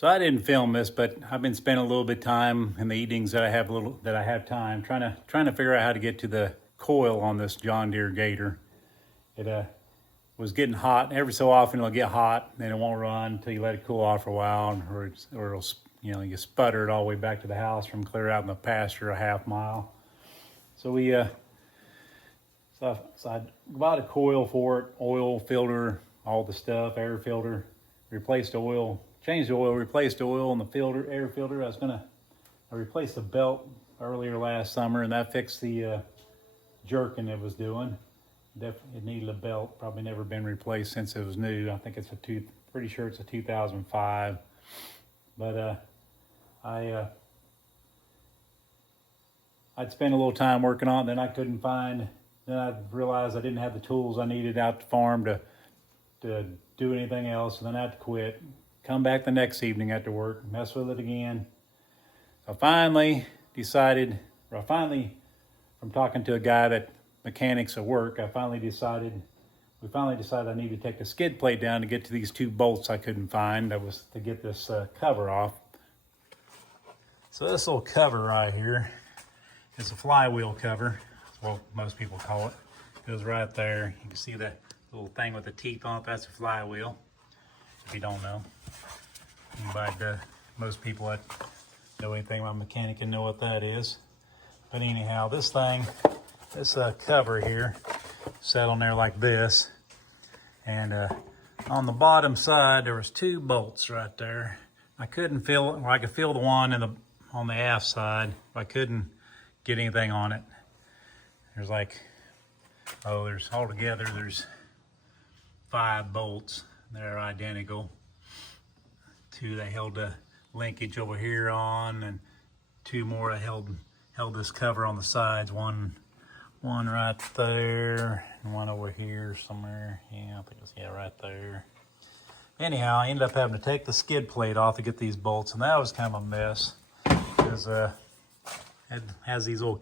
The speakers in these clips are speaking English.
So I didn't film this, but I've been spending a little bit of time in the evenings that I have time trying to figure out how to get to the coil on this John Deere Gator. It was getting hot. Every so often it'll get hot, and it won't run until you let it cool off for a while, or it'll you sputter it all the way back to the house from clear out in the pasture a half mile. So I bought a coil for it, oil filter, all the stuff, air filter, replaced oil, changed the oil, replaced the oil in the filter, air filter. I replaced the belt earlier last summer, and that fixed the jerking it was doing. It needed a belt, probably never been replaced since it was new. I think it's pretty sure it's a 2005. But I'd spent a little time working on it, then I realized I didn't have the tools I needed out the farm to do anything else, and then I had to quit. Come back the next evening after work, mess with it again. So I finally decided, from talking to a guy that mechanics at work, we finally decided I need to take the skid plate down to get to these two bolts I couldn't find. That was to get this cover off. So this little cover right here is a flywheel cover. That's what most people call it. It goes right there. You can see that little thing with the teeth on it. That's a flywheel, if you don't know. Most people that know anything about mechanic can know what that is. But anyhow, this cover here sat on there like this, and on the bottom side there was two bolts right there. I couldn't feel it. I could feel the one on the aft side, but I couldn't get anything on it. There's altogether there's 5 bolts. They're identical. 2 that held the linkage over here on, and 2 more that held this cover on the sides. One right there, and one over here somewhere. Yeah, I think it's right there. Anyhow, I ended up having to take the skid plate off to get these bolts, and that was kind of a mess because it has these little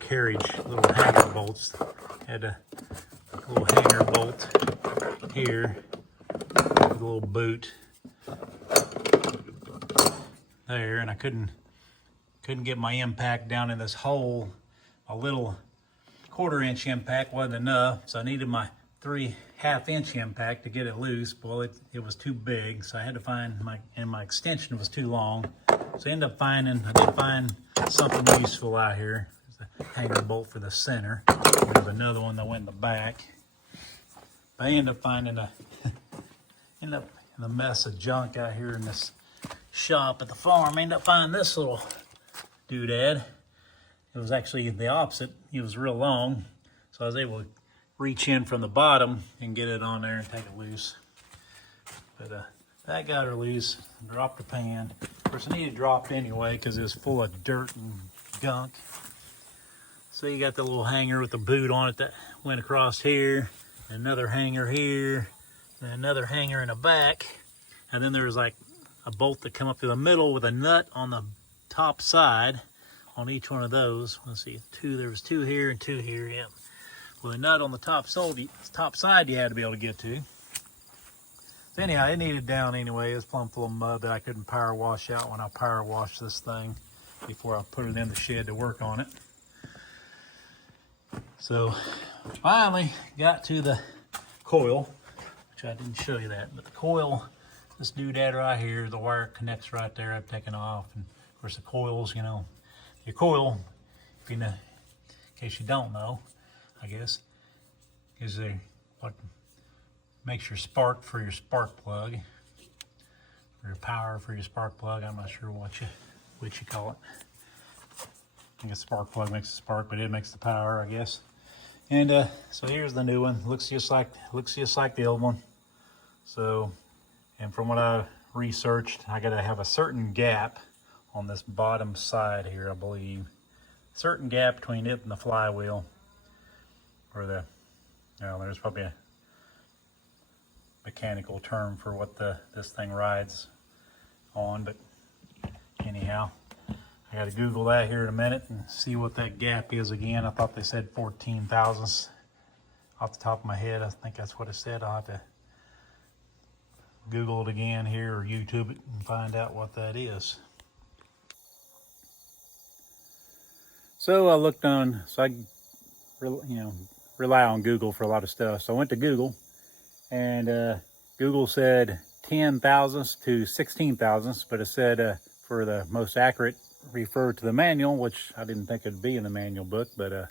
hanger bolts. Had a little hanger bolt here, with a little boot there, and I couldn't get my impact down in this hole. A little 1/4-inch impact wasn't enough, so I needed my 3 1/2-inch impact to get it loose. Well, it was too big, so I had to find my extension was too long. So I did find something useful out here. There's a hanger bolt for the center. There's another one that went in the back. But I ended up finding in a mess of junk out here in this shop at the farm. I ended up finding this little doodad. It was actually the opposite. It was real long, so I was able to reach in from the bottom and get it on there and take it loose. But that got her loose. Dropped the pan. Of course, I needed it dropped anyway because it was full of dirt and gunk. So you got the little hanger with the boot on it that went across here, and another hanger here, and another hanger in the back, and then there was like a bolt that come up through the middle with a nut on the top side on each one of those. Let's see, there was 2 here and 2 here, yeah. With a nut on the top side you had to be able to get to. So anyhow, it needed down anyway. It was plumb full of mud that I couldn't power wash out when I power washed this thing before I put it in the shed to work on it. So finally got to the coil, which I didn't show you that, but the coil, this doodad right here, the wire connects right there. I've taken off, and of course the coils, your coil, if you know, in case you don't know, I guess, is what makes your spark for your spark plug, or your power for your spark plug. I'm not sure what you call it. I think a spark plug makes the spark, but it makes the power, I guess. And so here's the new one. Looks just like the old one. So, and from what I researched, I got to have a certain gap on this bottom side here, I believe. Certain gap between it and the flywheel, or there's probably a mechanical term for what this thing rides on, but anyhow, I got to Google that here in a minute and see what that gap is again. I thought they said 14 thousandths off the top of my head. I think that's what it said. I'll have to Google it again here or YouTube it and find out what that is. So I looked on, so I rely on Google for a lot of stuff. So I went to Google, and Google said 10 thousandths to 16 thousandths, but it said for the most accurate, refer to the manual, which I didn't think it'd be in the manual book, but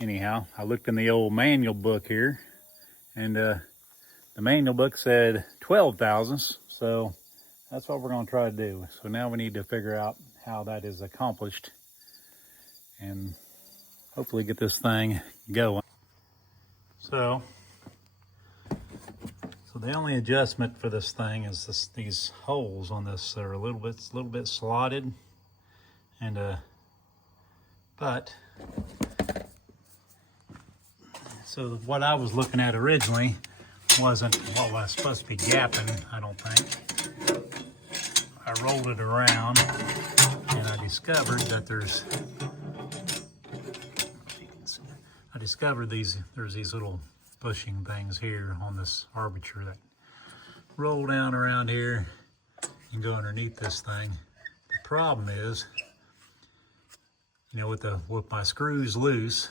anyhow, I looked in the old manual book here, and the manual book said 12 thousandths, so that's what we're going to try to do. So now we need to figure out how that is accomplished and hopefully get this thing going. So the only adjustment for this thing is these holes on this are a little bit slotted, and so what I was looking at originally wasn't what was supposed to be gapping, I don't think. I rolled it around and I discovered that there's these little bushing things here on this armature that roll down around here and go underneath this thing. The problem is, with my screws loose,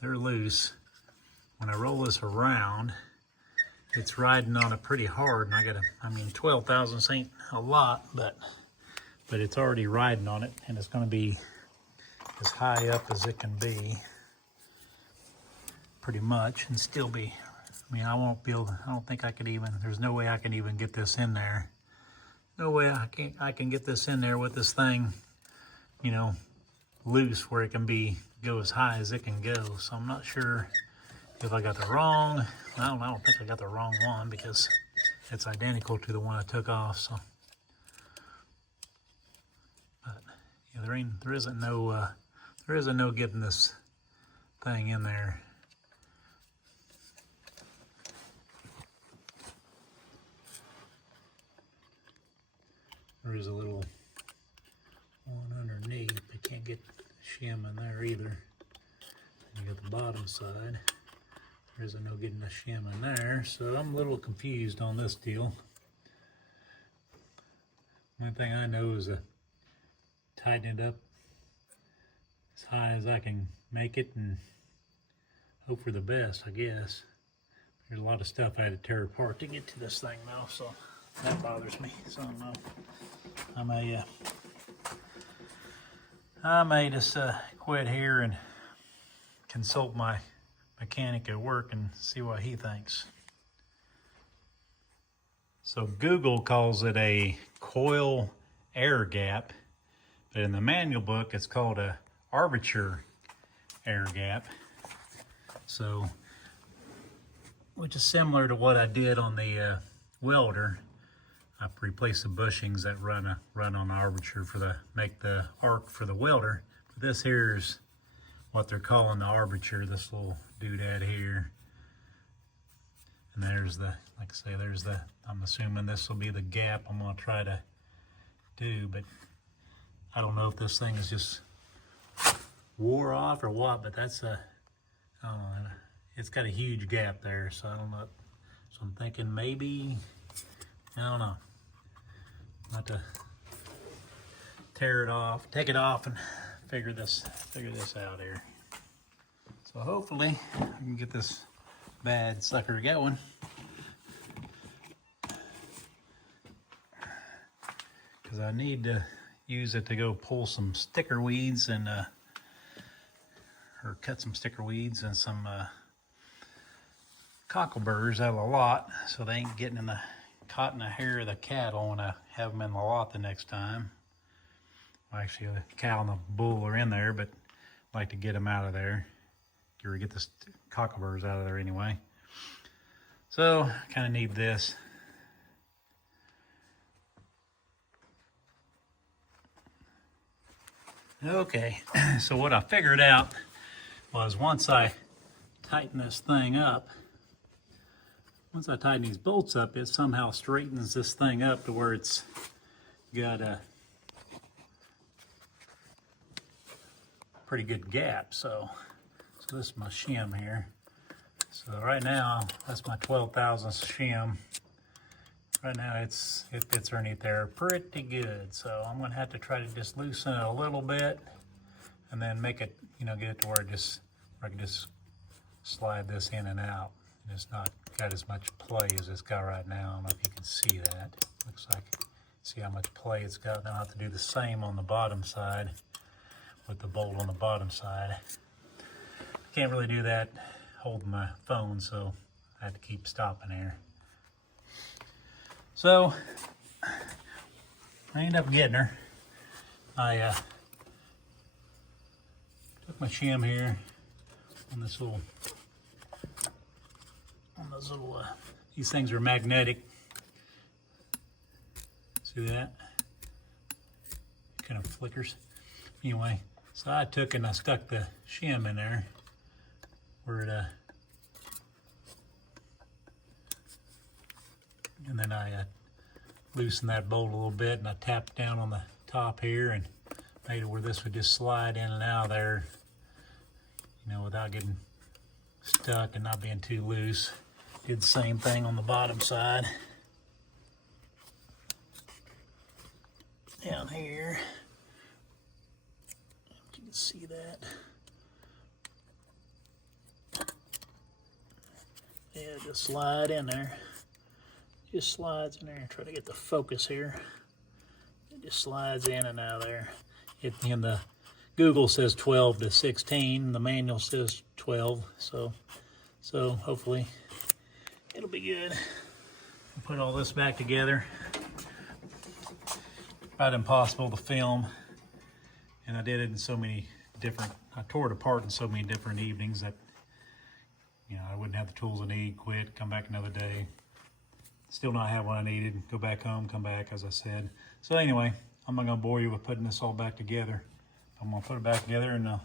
they're loose. When I roll this around, it's riding on it pretty hard, and 12 thousandths ain't a lot, but it's already riding on it, and it's going to be as high up as it can be, pretty much, and still be. I don't think I could even. There's no way I can even get this in there. No way I can get this in there with this thing, loose where it can go as high as it can go. So I'm not sure if I got the wrong. I don't think I got the wrong one because it's identical to the one I took off. So, but yeah, there isn't no getting this thing in there. There is a little one underneath. I can't get shim in there either. And you got the bottom side. There isn't no getting the shim in there, so I'm a little confused on this deal. One thing I know is to tighten it up as high as I can make it and hope for the best, I guess. There's a lot of stuff I had to tear apart to get to this thing now, so that bothers me. So I may just quit here and consult my mechanic at work and see what he thinks. So Google calls it a coil air gap, but in the manual book it's called a armature air gap. So, which is similar to what I did on the welder. I replaced the bushings that run on the armature make the arc for the welder. But this here is what they're calling the armature, this little doodad here. And there's like I say, I'm assuming this will be the gap I'm gonna try to do, but I don't know if this thing is just wore off or what, but I don't know, it's got a huge gap there, so I don't know. So I'm thinking maybe, I don't know. I'll have to tear it off, take it off, and figure this out here. So hopefully I can get this bad sucker going. Because I need to use it to go pull some sticker weeds and or cut some sticker weeds and some cockleburrs out of the lot, so they ain't getting caught in the hair of the cattle when I have them in the lot the next time. Well, actually, the cow and the bull are in there, but I like to get them out of there. Get the cockleburrs out of there anyway. So I kind of need this. Okay, so what I figured out was once I tighten this thing up, once I tighten these bolts up, it somehow straightens this thing up to where it's got a pretty good gap. So this is my shim here. So right now, that's my 12 thousandths shim. Right now it fits underneath there pretty good. So I'm gonna have to try to just loosen it a little bit and then make it, get it to where I can just slide this in and out. And it's not got as much play as it's got right now. I don't know if you can see that. Looks like, see how much play it's got. Now I'll have to do the same on the bottom side with the bolt on the bottom side. Can't really do that holding my phone, so I have to keep stopping here. So I ended up getting her. I took my shim here on this little, these things are magnetic. See that? Kind of flickers. Anyway, so I took and I stuck the shim in there where it, and then I loosened that bolt a little bit, and I tapped down on the top here and made it where this would just slide in and out of there, without getting stuck and not being too loose. Did the same thing on the bottom side. Down here, you can see that. Yeah, just slide in there. Just slides in there. Try to get the focus here. It just slides in and out of there. In the Google says 12 to 16. The manual says 12. So hopefully it'll be good. I'll put all this back together. About impossible to film, and I did it in so many different. I tore it apart in so many different evenings that I wouldn't have the tools I need. Quit, come back another day. Still not have what I needed. Go back home, come back, as I said. So anyway, I'm not gonna bore you with putting this all back together. I'm gonna put it back together, and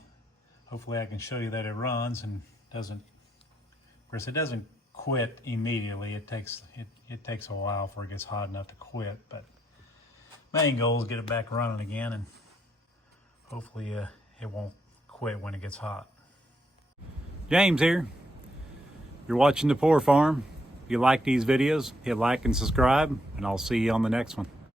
hopefully I can show you that it runs and doesn't. Of course, it doesn't quit immediately. It takes a while before it gets hot enough to quit. But main goal is get it back running again, and hopefully it won't quit when it gets hot. James here. You're watching The Pour Farm. If you like these videos, hit like and subscribe, and I'll see you on the next one.